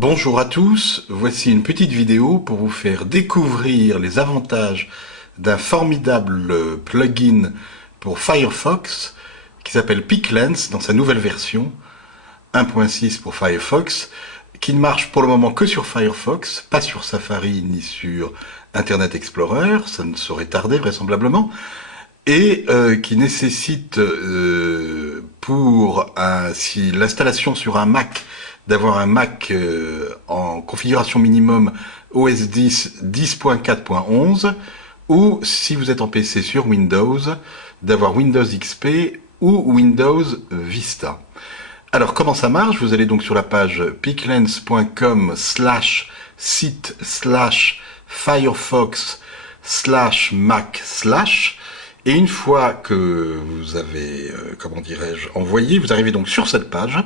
Bonjour à tous, voici une petite vidéo pour vous faire découvrir les avantages d'un formidable plugin pour Firefox qui s'appelle PicLens dans sa nouvelle version 1.6 pour Firefox, qui ne marche pour le moment que sur Firefox, pas sur Safari ni sur Internet Explorer, ça ne saurait tarder vraisemblablement, et qui nécessite si l'installation sur un Mac, d'avoir un Mac en configuration minimum OS 10 10.4.11, ou si vous êtes en PC sur Windows, d'avoir Windows XP ou Windows Vista. Alors comment ça marche? Vous allez donc sur la page piclens.com/site/firefox/mac/ et une fois que vous avez, envoyé, vous arrivez donc sur cette page.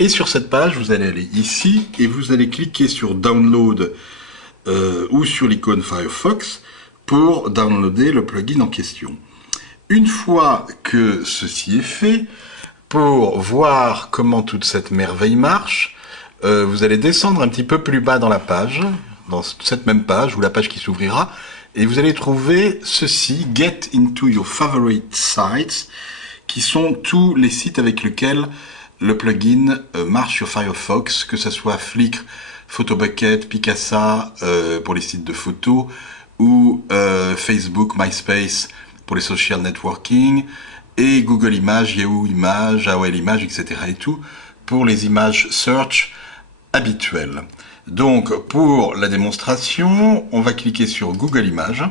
Et sur cette page, vous allez aller ici et vous allez cliquer sur Download ou sur l'icône Firefox pour downloader le plugin en question. Une fois que ceci est fait, pour voir comment toute cette merveille marche, vous allez descendre un petit peu plus bas dans la page, dans cette même page ou la page qui s'ouvrira, et vous allez trouver ceci, Get into your favorite sites, qui sont tous les sites avec lesquels le plugin marche sur Firefox, que ce soit Flickr, Photobucket, Picasa pour les sites de photos, ou Facebook, MySpace pour les social networking, et Google Images, Yahoo Images, AOL Images, etc. et tout, pour les images search habituelles. Donc, pour la démonstration, on va cliquer sur Google Images.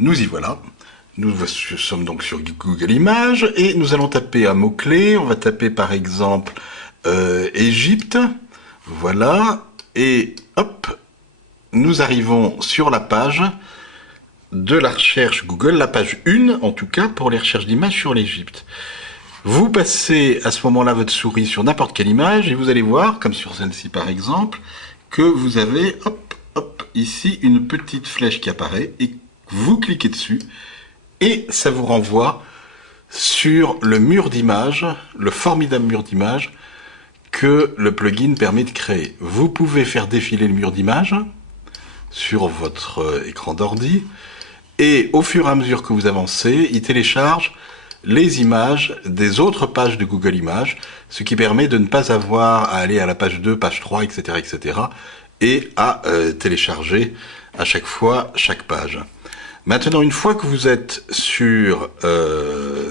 Nous y voilà. Nous sommes donc sur Google Images et nous allons taper un mot-clé. On va taper par exemple Égypte. Voilà. Et hop, nous arrivons sur la page de la recherche Google, la page 1 en tout cas pour les recherches d'images sur l'Égypte. Vous passez à ce moment-là votre souris sur n'importe quelle image et vous allez voir, comme sur celle-ci par exemple, que vous avez ici une petite flèche qui apparaît et vous cliquez dessus. Et ça vous renvoie sur le mur d'image, le formidable mur d'image que le plugin permet de créer. Vous pouvez faire défiler le mur d'image sur votre écran d'ordi et au fur et à mesure que vous avancez, il télécharge les images des autres pages de Google Images, ce qui permet de ne pas avoir à aller à la page 2, page 3, etc. et à télécharger à chaque fois chaque page. Maintenant, une fois que vous êtes sur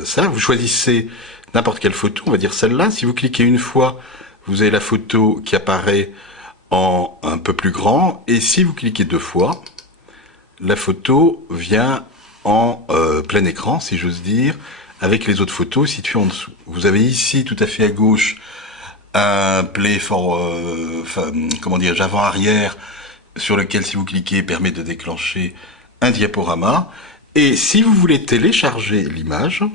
ça, vous choisissez n'importe quelle photo, on va dire celle-là. Si vous cliquez une fois, vous avez la photo qui apparaît en un peu plus grand. Et si vous cliquez deux fois, la photo vient en plein écran, si j'ose dire, avec les autres photos situées en dessous. Vous avez ici, tout à fait à gauche, un play for, avant-arrière, sur lequel, si vous cliquez, permet de déclencher un diaporama. Et si vous voulez télécharger l'image,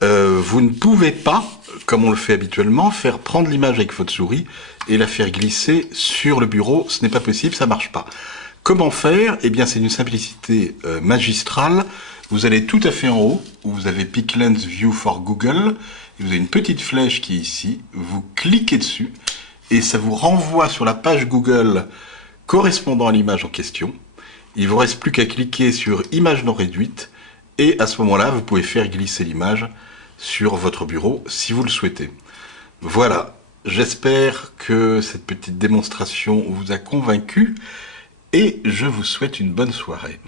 vous ne pouvez pas, comme on le fait habituellement, faire prendre l'image avec votre souris et la faire glisser sur le bureau. Ce n'est pas possible, ça marche pas. Comment faire? Eh bien, c'est d'une simplicité magistrale. Vous allez tout à fait en haut, où vous avez PicLens View for Google, et vous avez une petite flèche qui est ici. Vous cliquez dessus, et ça vous renvoie sur la page Google correspondant à l'image en question. Il vous reste plus qu'à cliquer sur Image non réduite et à ce moment-là, vous pouvez faire glisser l'image sur votre bureau si vous le souhaitez. Voilà, j'espère que cette petite démonstration vous a convaincu et je vous souhaite une bonne soirée.